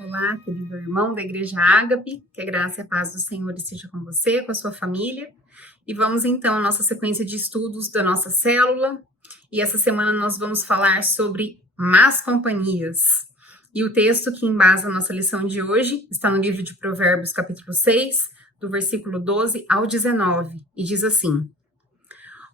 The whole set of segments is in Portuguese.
Olá, querido irmão da Igreja Ágape, que a graça e a paz do Senhor esteja com você, com a sua família. E vamos então à nossa sequência de estudos da nossa célula. E essa semana nós vamos falar sobre más companhias. E o texto que embasa a nossa lição de hoje está no livro de Provérbios, capítulo 6, do versículo 12 ao 19, e diz assim: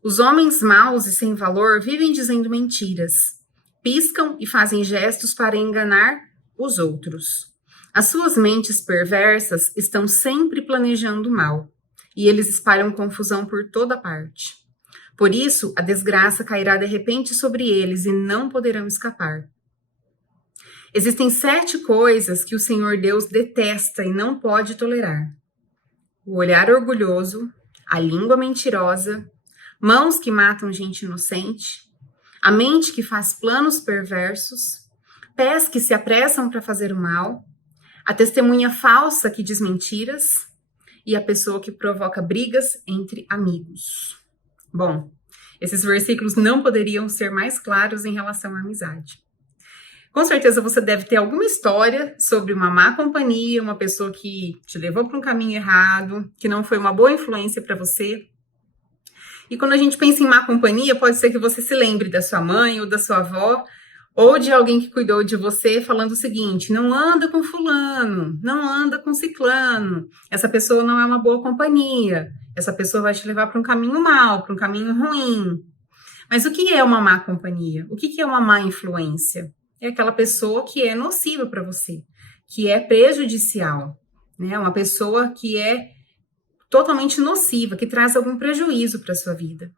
Os homens maus e sem valor vivem dizendo mentiras, piscam e fazem gestos para enganar os outros. As suas mentes perversas estão sempre planejando mal, e eles espalham confusão por toda parte. Por isso, a desgraça cairá de repente sobre eles e não poderão escapar. Existem 7 coisas que o Senhor Deus detesta e não pode tolerar: o olhar orgulhoso, a língua mentirosa, mãos que matam gente inocente, a mente que faz planos perversos, pés que se apressam para fazer o mal, a testemunha falsa que diz mentiras e a pessoa que provoca brigas entre amigos. Bom, esses versículos não poderiam ser mais claros em relação à amizade. Com certeza você deve ter alguma história sobre uma má companhia, uma pessoa que te levou para um caminho errado, que não foi uma boa influência para você. E quando a gente pensa em má companhia, pode ser que você se lembre da sua mãe ou da sua avó, ou de alguém que cuidou de você, falando o seguinte: não anda com fulano, não anda com ciclano, essa pessoa não é uma boa companhia, essa pessoa vai te levar para um caminho mau, para um caminho ruim. Mas o que é uma má companhia? O que é uma má influência? É aquela pessoa que é nociva para você, que é prejudicial, né? Uma pessoa que é totalmente nociva, que traz algum prejuízo para a sua vida.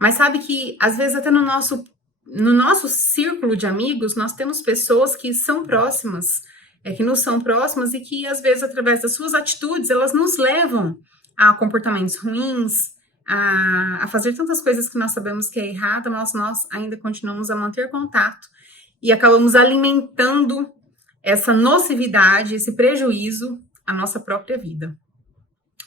Mas sabe que, às vezes, até no nosso círculo de amigos, nós temos pessoas que são próximas, que nos são próximas e que, às vezes, através das suas atitudes, elas nos levam a comportamentos ruins, a fazer tantas coisas que nós sabemos que é errada, mas nós ainda continuamos a manter contato e acabamos alimentando essa nocividade, esse prejuízo à nossa própria vida.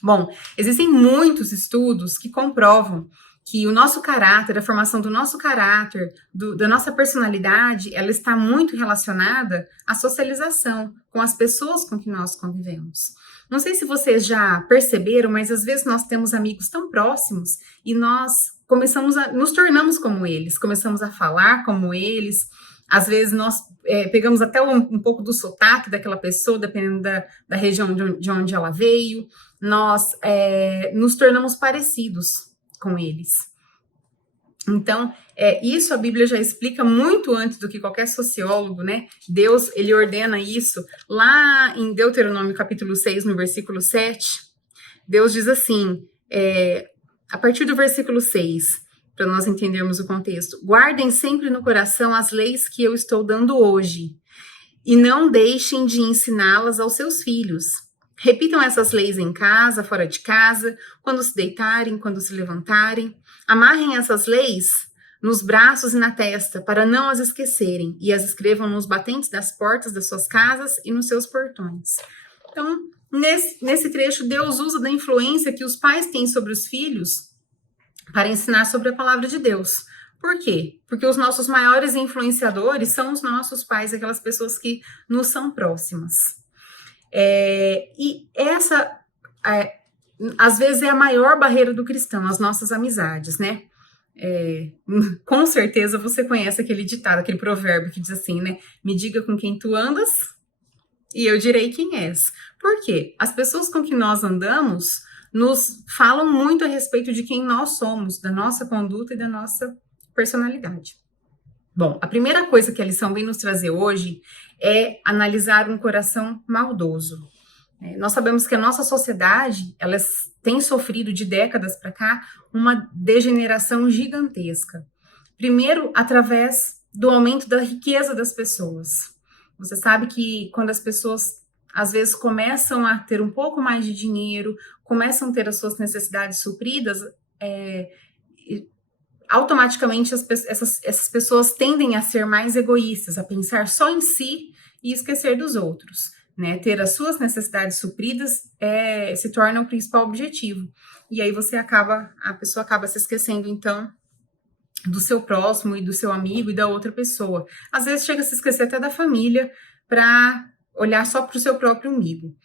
Bom, existem muitos estudos que comprovam que o nosso caráter, a formação do nosso caráter, da nossa personalidade, ela está muito relacionada à socialização com as pessoas com que nós convivemos. Não sei se vocês já perceberam, mas às vezes nós temos amigos tão próximos e nós nos tornamos como eles, começamos a falar como eles. Às vezes nós pegamos até um pouco do sotaque daquela pessoa, dependendo da região de onde ela veio. Nós nos tornamos parecidos com eles. Então, isso a Bíblia já explica muito antes do que qualquer sociólogo, né? Deus, ele ordena isso lá em Deuteronômio capítulo 6, no versículo 7. Deus diz assim, a partir do versículo 6, para nós entendermos o contexto: guardem sempre no coração as leis que eu estou dando hoje, e não deixem de ensiná-las aos seus filhos. Repitam essas leis em casa, fora de casa, quando se deitarem, quando se levantarem. Amarrem essas leis nos braços e na testa, para não as esquecerem, e as escrevam nos batentes das portas das suas casas e nos seus portões. Então, nesse trecho, Deus usa da influência que os pais têm sobre os filhos para ensinar sobre a palavra de Deus. Por quê? Porque os nossos maiores influenciadores são os nossos pais, aquelas pessoas que nos são próximas. E essa, às vezes, é a maior barreira do cristão, as nossas amizades, né? Com certeza você conhece aquele ditado, aquele provérbio que diz assim, né? Me diga com quem tu andas e eu direi quem és. Por quê? As pessoas com que nós andamos nos falam muito a respeito de quem nós somos, da nossa conduta e da nossa personalidade. Bom, a primeira coisa que a lição vem nos trazer hoje é analisar um coração maldoso. Nós sabemos que a nossa sociedade, ela tem sofrido de décadas para cá uma degeneração gigantesca. Primeiro, através do aumento da riqueza das pessoas. Você sabe que quando as pessoas às vezes começam a ter um pouco mais de dinheiro, começam a ter as suas necessidades supridas, automaticamente essas pessoas tendem a ser mais egoístas, a pensar só em si e esquecer dos outros, né? Ter as suas necessidades supridas se torna o principal objetivo. E aí a pessoa acaba se esquecendo, então, do seu próximo e do seu amigo e da outra pessoa. Às vezes chega a se esquecer até da família para olhar só para o seu próprio umbigo.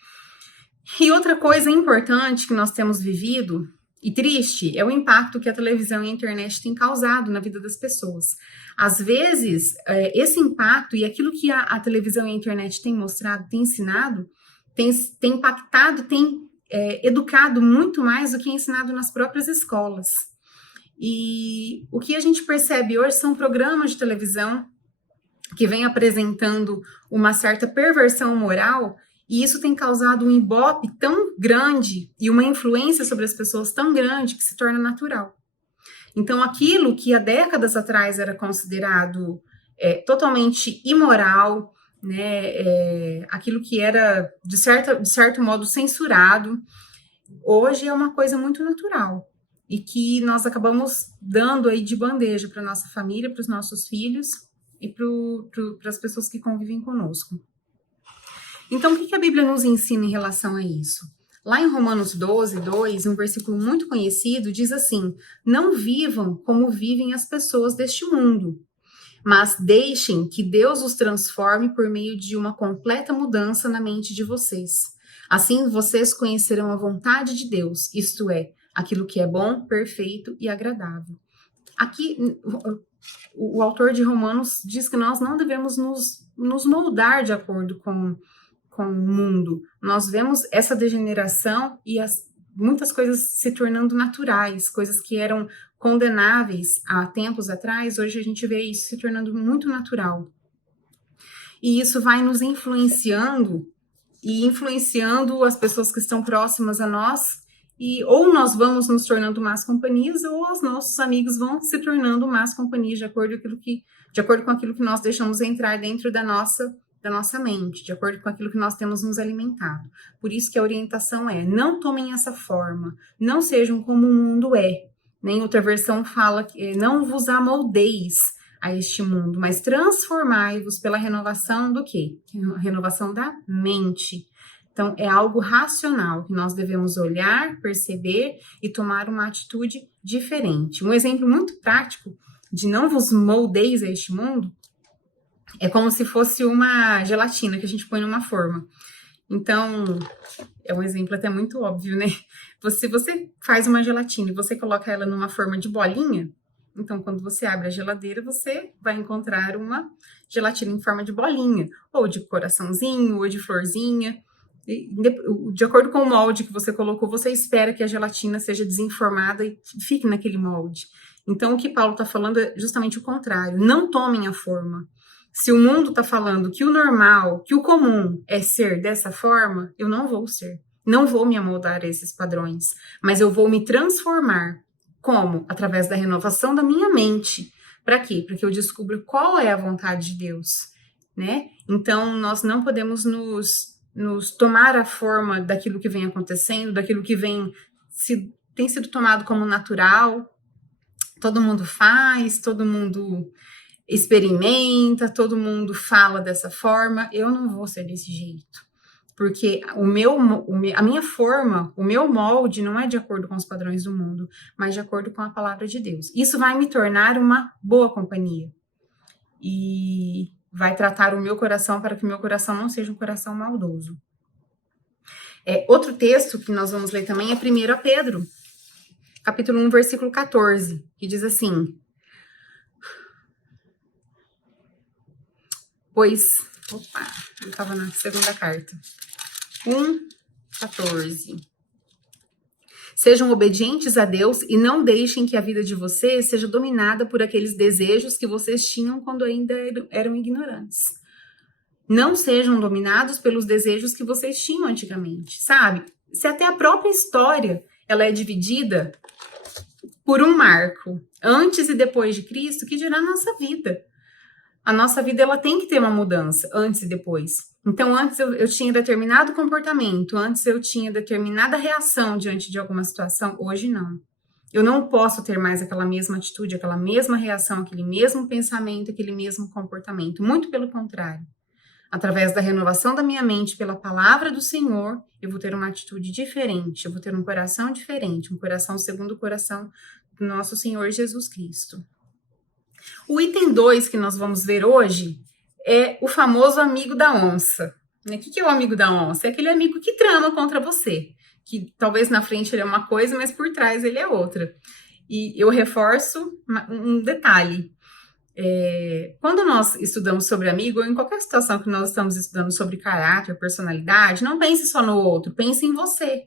E outra coisa importante que nós temos vivido, e triste, é o impacto que a televisão e a internet têm causado na vida das pessoas. Às vezes, esse impacto e aquilo que a televisão e a internet têm mostrado, têm ensinado, tem impactado, tem educado muito mais do que ensinado nas próprias escolas. E o que a gente percebe hoje são programas de televisão que vêm apresentando uma certa perversão moral, e isso tem causado um ibope tão grande e uma influência sobre as pessoas tão grande que se torna natural. Então, aquilo que há décadas atrás era considerado totalmente imoral, né, aquilo que era, de certo modo, censurado, hoje é uma coisa muito natural e que nós acabamos dando aí de bandeja para nossa família, para os nossos filhos e para as pessoas que convivem conosco. Então, o que a Bíblia nos ensina em relação a isso? Lá em Romanos 12, 2, um versículo muito conhecido, diz assim: não vivam como vivem as pessoas deste mundo, mas deixem que Deus os transforme por meio de uma completa mudança na mente de vocês. Assim, vocês conhecerão a vontade de Deus, isto é, aquilo que é bom, perfeito e agradável. Aqui, o autor de Romanos diz que nós não devemos nos moldar de acordo com o mundo. Nós vemos essa degeneração e muitas coisas se tornando naturais, coisas que eram condenáveis há tempos atrás, hoje a gente vê isso se tornando muito natural. E isso vai nos influenciando e influenciando as pessoas que estão próximas a nós, e ou nós vamos nos tornando más companhias, ou os nossos amigos vão se tornando más companhias, de acordo com aquilo que nós deixamos entrar dentro da nossa mente, de acordo com aquilo que nós temos nos alimentado. Por isso que a orientação é: não tomem essa forma, não sejam como o mundo é. Nem outra versão fala que não vos amoldeis a este mundo, mas transformai-vos pela renovação do quê? Renovação da mente. Então, é algo racional que nós devemos olhar, perceber e tomar uma atitude diferente. Um exemplo muito prático de não vos moldeis a este mundo é como se fosse uma gelatina que a gente põe numa forma. Então, é um exemplo até muito óbvio, né? Se você faz uma gelatina e você coloca ela numa forma de bolinha, então quando você abre a geladeira, você vai encontrar uma gelatina em forma de bolinha, ou de coraçãozinho, ou de florzinha. De acordo com o molde que você colocou, você espera que a gelatina seja desenformada e fique naquele molde. Então, o que Paulo está falando é justamente o contrário. Não tomem a forma. Se o mundo está falando que o normal, que o comum é ser dessa forma, eu não vou ser. Não vou me amoldar a esses padrões. Mas eu vou me transformar. Como? Através da renovação da minha mente. Para quê? Para que eu descubra qual é a vontade de Deus, né? Então, nós não podemos nos tomar a forma daquilo que vem acontecendo, daquilo que tem sido tomado como natural. Todo mundo faz, todo mundo experimenta, todo mundo fala dessa forma. Eu não vou ser desse jeito, porque a minha forma, o meu molde não é de acordo com os padrões do mundo, mas de acordo com a palavra de Deus. Isso vai me tornar uma boa companhia e vai tratar o meu coração para que o meu coração não seja um coração maldoso. Outro texto que nós vamos ler também é 1 Pedro, capítulo 1, versículo 14, que diz assim: eu estava na segunda carta. 1:14. Sejam obedientes a Deus e não deixem que a vida de vocês seja dominada por aqueles desejos que vocês tinham quando ainda eram ignorantes. Não sejam dominados pelos desejos que vocês tinham antigamente, sabe? Se até a própria história ela é dividida por um marco, antes e depois de Cristo, que dirá a nossa vida. A nossa vida ela tem que ter uma mudança, antes e depois. Então, antes eu tinha determinado comportamento, antes eu tinha determinada reação diante de alguma situação, hoje não. Eu não posso ter mais aquela mesma atitude, aquela mesma reação, aquele mesmo pensamento, aquele mesmo comportamento. Muito pelo contrário. Através da renovação da minha mente pela palavra do Senhor, eu vou ter uma atitude diferente, eu vou ter um coração diferente, um coração segundo o coração do nosso Senhor Jesus Cristo. O item 2 que nós vamos ver hoje é o famoso amigo da onça. Né? O que é o amigo da onça? É aquele amigo que trama contra você, que talvez na frente ele é uma coisa, mas por trás ele é outra. E eu reforço um detalhe. Quando nós estudamos sobre amigo, ou em qualquer situação que nós estamos estudando sobre caráter, personalidade, não pense só no outro, pense em você,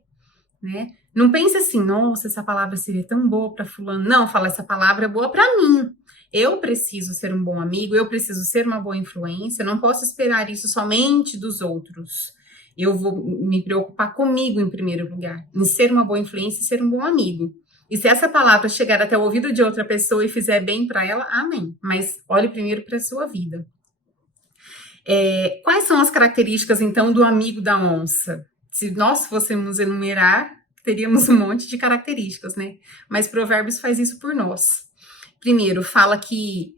né? Não pense assim, nossa, essa palavra seria tão boa para fulano. Não, fala, essa palavra é boa para mim. Eu preciso ser um bom amigo, eu preciso ser uma boa influência, não posso esperar isso somente dos outros. Eu vou me preocupar comigo em primeiro lugar, em ser uma boa influência e ser um bom amigo. E se essa palavra chegar até o ouvido de outra pessoa e fizer bem para ela, amém. Mas olhe primeiro para a sua vida. Quais são as características, então, do amigo da onça? Se nós fôssemos enumerar, teríamos um monte de características, né? Mas Provérbios faz isso por nós. Primeiro, fala que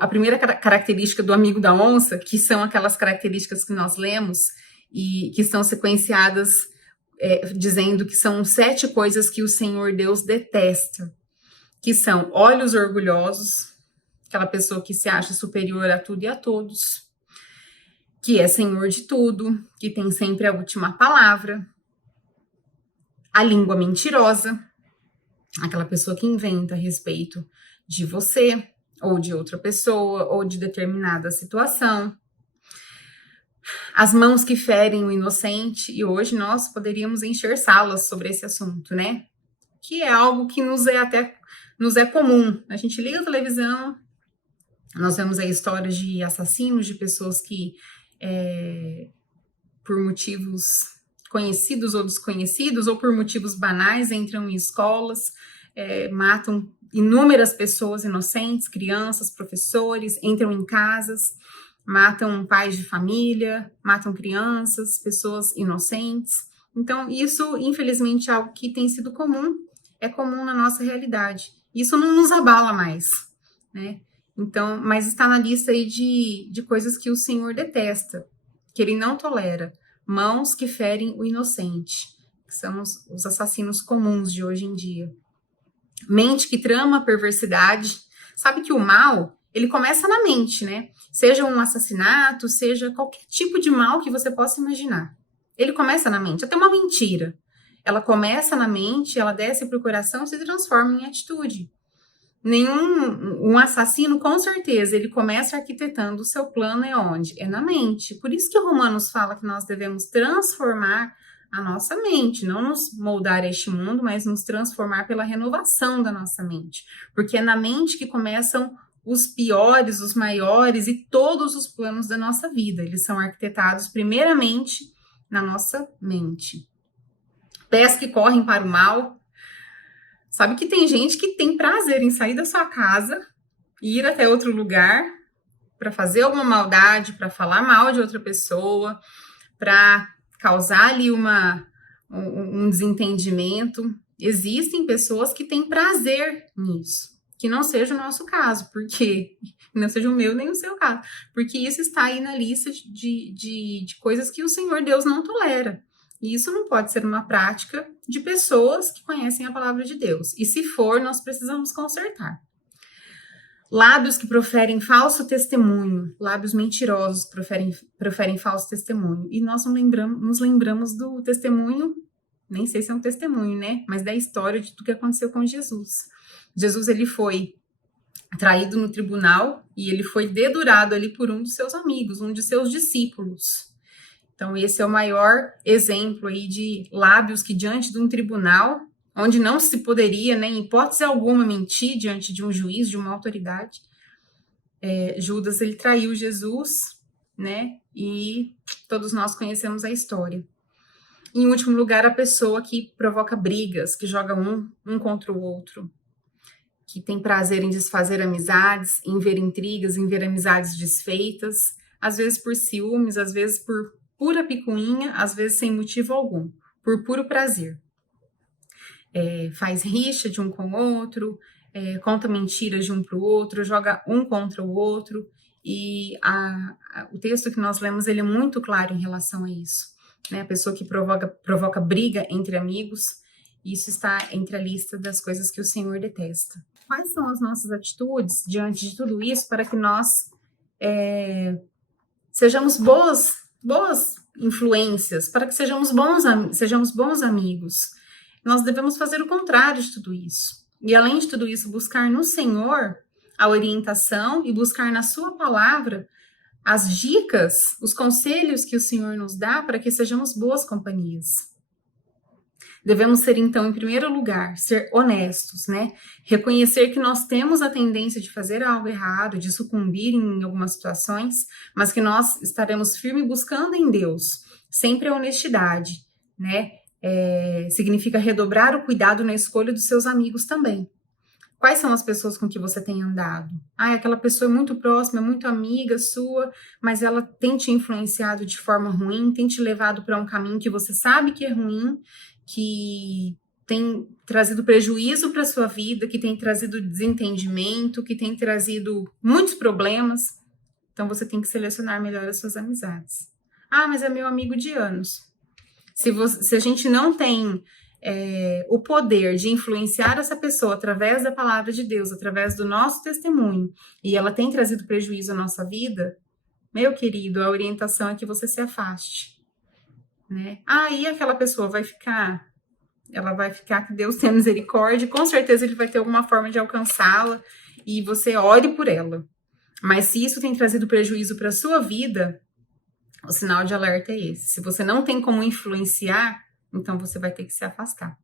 a primeira característica do amigo da onça, que são aquelas características que nós lemos e que estão sequenciadas dizendo que são 7 coisas que o Senhor Deus detesta, que são olhos orgulhosos, aquela pessoa que se acha superior a tudo e a todos, que é senhor de tudo, que tem sempre a última palavra, a língua mentirosa, aquela pessoa que inventa a respeito de você, ou de outra pessoa, ou de determinada situação, as mãos que ferem o inocente, e hoje nós poderíamos encher salas sobre esse assunto, né? Que é algo que nos é comum. A gente liga a televisão, nós vemos aí histórias de assassinos, de pessoas que, por motivos conhecidos ou desconhecidos, ou por motivos banais, entram em escolas, matam inúmeras pessoas inocentes, crianças, professores, entram em casas, matam pais de família, matam crianças, pessoas inocentes. Então, isso, infelizmente, é algo que tem sido comum, é comum na nossa realidade. Isso não nos abala mais, né? Então, mas está na lista aí de coisas que o Senhor detesta, que ele não tolera. Mãos que ferem o inocente, que são os assassinos comuns de hoje em dia. Mente que trama a perversidade. Sabe que o mal, ele começa na mente, né? Seja um assassinato, seja qualquer tipo de mal que você possa imaginar. Ele começa na mente, até uma mentira. Ela começa na mente, ela desce para o coração e se transforma em atitude. Um assassino, com certeza, ele começa arquitetando o seu plano onde? É na mente. Por isso que o Romanos fala que nós devemos transformar a nossa mente, não nos moldar este mundo, mas nos transformar pela renovação da nossa mente. Porque é na mente que começam os piores, os maiores e todos os planos da nossa vida. Eles são arquitetados primeiramente na nossa mente. Pés que correm para o mal. Sabe que tem gente que tem prazer em sair da sua casa e ir até outro lugar para fazer alguma maldade, para falar mal de outra pessoa, para causar ali um desentendimento. Existem pessoas que têm prazer nisso, que não seja o nosso caso, porque não seja o meu nem o seu caso, porque isso está aí na lista de coisas que o Senhor Deus não tolera. E isso não pode ser uma prática de pessoas que conhecem a palavra de Deus. E se for, nós precisamos consertar. Lábios que proferem falso testemunho, lábios mentirosos que proferem falso testemunho. E nós nos lembramos do testemunho, nem sei se é um testemunho, né? Mas da história de tudo que aconteceu com Jesus. Jesus, ele foi traído no tribunal e ele foi dedurado ali por um de seus amigos, um de seus discípulos. Então, esse é o maior exemplo aí de lábios que diante de um tribunal, onde não se poderia, nem em hipótese alguma, mentir diante de um juiz, de uma autoridade. Judas, ele traiu Jesus, né? E todos nós conhecemos a história. Em último lugar, a pessoa que provoca brigas, que joga um contra o outro, que tem prazer em desfazer amizades, em ver intrigas, em ver amizades desfeitas, às vezes por ciúmes, às vezes por pura picuinha, às vezes sem motivo algum, por puro prazer. Faz rixa de um com o outro, conta mentiras de um para o outro, joga um contra o outro, e o texto que nós lemos, ele é muito claro em relação a isso, né? A pessoa que provoca briga entre amigos, isso está entre a lista das coisas que o Senhor detesta. Quais são as nossas atitudes diante de tudo isso para que nós sejamos boas boas influências, para que sejamos bons amigos. Nós devemos fazer o contrário de tudo isso. E além de tudo isso, buscar no Senhor a orientação e buscar na sua palavra as dicas, os conselhos que o Senhor nos dá para que sejamos boas companhias. Devemos ser, então, em primeiro lugar, ser honestos, né? Reconhecer que nós temos a tendência de fazer algo errado, de sucumbir em algumas situações, mas que nós estaremos firmes buscando em Deus, sempre a honestidade, né? Significa redobrar o cuidado na escolha dos seus amigos também. Quais são as pessoas com que você tem andado? Aquela pessoa é muito próxima, é muito amiga sua, mas ela tem te influenciado de forma ruim, tem te levado para um caminho que você sabe que é ruim, que tem trazido prejuízo para a sua vida, que tem trazido desentendimento, que tem trazido muitos problemas. Então, você tem que selecionar melhor as suas amizades. Mas é meu amigo de anos. Se a gente não tem o poder de influenciar essa pessoa através da palavra de Deus, através do nosso testemunho, e ela tem trazido prejuízo à nossa vida, meu querido, a orientação é que você se afaste. Né? E aquela pessoa ela vai ficar, que Deus tenha misericórdia, com certeza ele vai ter alguma forma de alcançá-la, e você ore por ela. Mas se isso tem trazido prejuízo para a sua vida, o sinal de alerta é esse. Se você não tem como influenciar, então você vai ter que se afastar,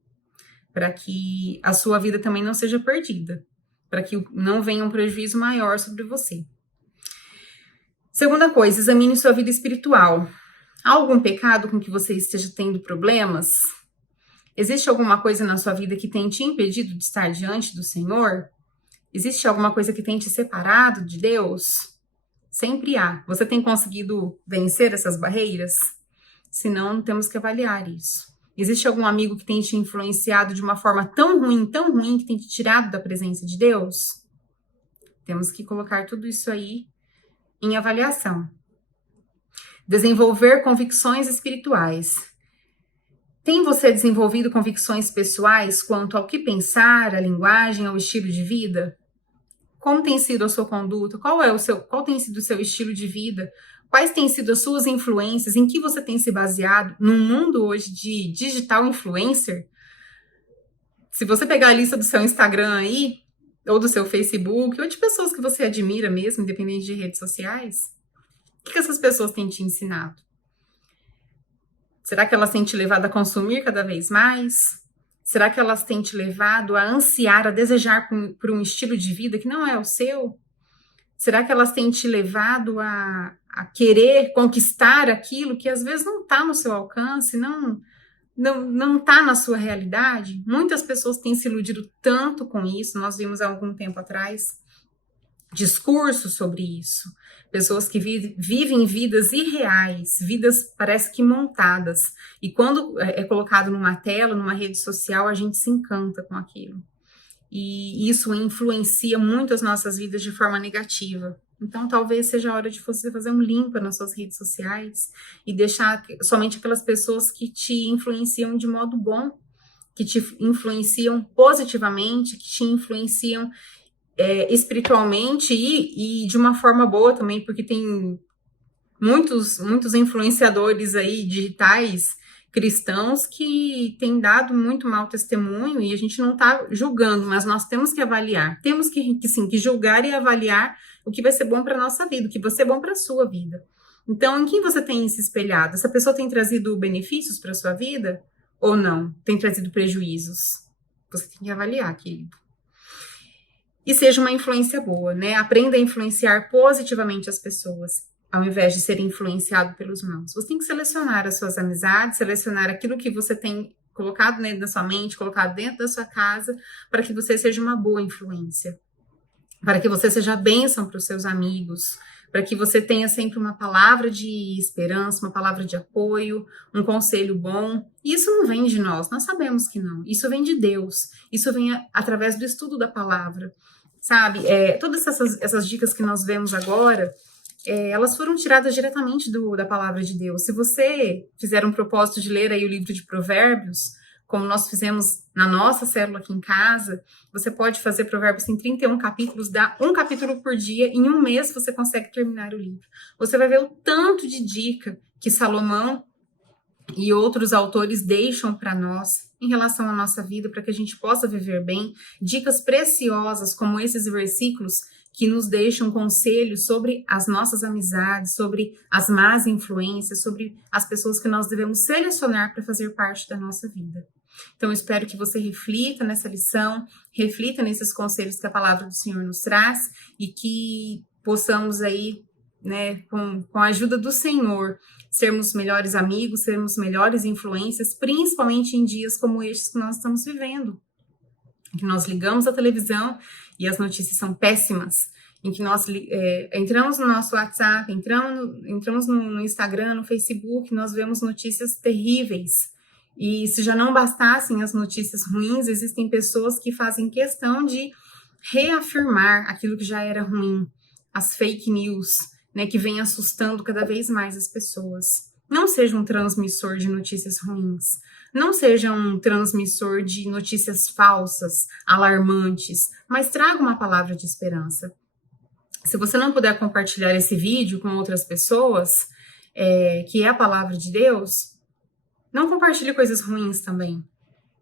para que a sua vida também não seja perdida, para que não venha um prejuízo maior sobre você. Segunda coisa, examine sua vida espiritual. Há algum pecado com que você esteja tendo problemas? Existe alguma coisa na sua vida que tem te impedido de estar diante do Senhor? Existe alguma coisa que tem te separado de Deus? Sempre há. Você tem conseguido vencer essas barreiras? Se não, temos que avaliar isso. Existe algum amigo que tem te influenciado de uma forma tão ruim, que tem te tirado da presença de Deus? Temos que colocar tudo isso aí em avaliação. Desenvolver convicções espirituais. Tem você desenvolvido convicções pessoais quanto ao que pensar, a linguagem, ao estilo de vida? Como tem sido a sua conduta? Qual tem sido o seu estilo de vida? Quais têm sido as suas influências? Em que você tem se baseado? Num mundo hoje de digital influencer, se você pegar a lista do seu Instagram aí, ou do seu Facebook, ou de pessoas que você admira mesmo, independente de redes sociais, o que essas pessoas têm te ensinado? Será que elas têm te levado a consumir cada vez mais? Será que elas têm te levado a ansiar, a desejar por um estilo de vida que não é o seu? Será que elas têm te levado a querer conquistar aquilo que às vezes não está no seu alcance, não está na sua realidade? Muitas pessoas têm se iludido tanto com isso. Nós vimos há algum tempo atrás discursos sobre isso. Pessoas que vivem vidas irreais, vidas parece que montadas. E quando é colocado numa tela, numa rede social, a gente se encanta com aquilo. E isso influencia muito as nossas vidas de forma negativa. Então, talvez seja a hora de você fazer um limpa nas suas redes sociais e deixar somente aquelas pessoas que te influenciam de modo bom, que te influenciam positivamente, que te influenciam espiritualmente e de uma forma boa também, porque tem muitos influenciadores aí digitais cristãos que têm dado muito mau testemunho, e a gente não está julgando, mas nós temos que avaliar, temos que julgar e avaliar o que vai ser bom para a nossa vida, o que vai ser bom para a sua vida. Então, em quem você tem se espelhado? Essa pessoa tem trazido benefícios para a sua vida ou não? Tem trazido prejuízos? Você tem que avaliar, querido. E seja uma influência boa, né? Aprenda a influenciar positivamente as pessoas, ao invés de ser influenciado pelos maus. Você tem que selecionar as suas amizades, selecionar aquilo que você tem colocado dentro da sua mente, colocado dentro da sua casa, para que você seja uma boa influência, para que você seja bênção para os seus amigos, para que você tenha sempre uma palavra de esperança, uma palavra de apoio, um conselho bom. E isso não vem de nós sabemos que não. Isso vem de Deus, isso vem através do estudo da palavra, sabe? Todas essas dicas que nós vemos agora, elas foram tiradas diretamente da palavra de Deus. Se você fizer um propósito de ler aí o livro de Provérbios, como nós fizemos na nossa célula aqui em casa, você pode fazer Provérbios em 31 capítulos, dá um capítulo por dia, em um mês você consegue terminar o livro. Você vai ver o tanto de dica que Salomão e outros autores deixam para nós em relação à nossa vida, para que a gente possa viver bem, dicas preciosas como esses versículos que nos deixam conselhos sobre as nossas amizades, sobre as más influências, sobre as pessoas que nós devemos selecionar para fazer parte da nossa vida. Então, eu espero que você reflita nessa lição, reflita nesses conselhos que a palavra do Senhor nos traz e que possamos aí, né, com a ajuda do Senhor, sermos melhores amigos, sermos melhores influências, principalmente em dias como estes que nós estamos vivendo, em que nós ligamos a televisão e as notícias são péssimas, em que nós entramos no nosso WhatsApp, entramos no Instagram, no Facebook, nós vemos notícias terríveis. E se já não bastassem as notícias ruins, existem pessoas que fazem questão de reafirmar aquilo que já era ruim, as fake news, né, que vem assustando cada vez mais as pessoas. Não seja um transmissor de notícias ruins. Não seja um transmissor de notícias falsas, alarmantes, mas traga uma palavra de esperança. Se você não puder compartilhar esse vídeo com outras pessoas, que é a palavra de Deus, não compartilhe coisas ruins também.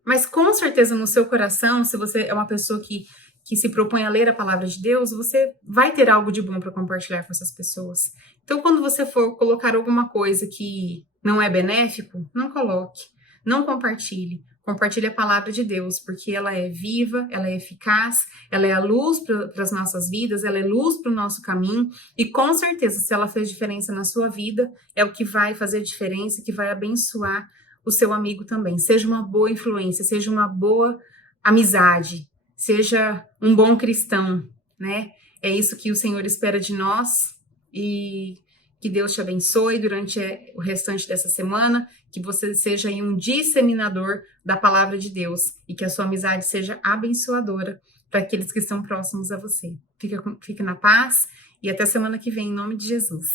Mas com certeza no seu coração, se você é uma pessoa que se propõe a ler a palavra de Deus, você vai ter algo de bom para compartilhar com essas pessoas. Então, quando você for colocar alguma coisa que não é benéfico, não coloque, não compartilhe. Compartilhe a palavra de Deus, porque ela é viva, ela é eficaz, ela é a luz para as nossas vidas, ela é luz para o nosso caminho, e com certeza, se ela fez diferença na sua vida, é o que vai fazer diferença, que vai abençoar o seu amigo também. Seja uma boa influência, seja uma boa amizade, seja um bom cristão, né? É isso que o Senhor espera de nós, e que Deus te abençoe durante o restante dessa semana, que você seja aí um disseminador da palavra de Deus e que a sua amizade seja abençoadora para aqueles que estão próximos a você. Fique na paz e até semana que vem, em nome de Jesus.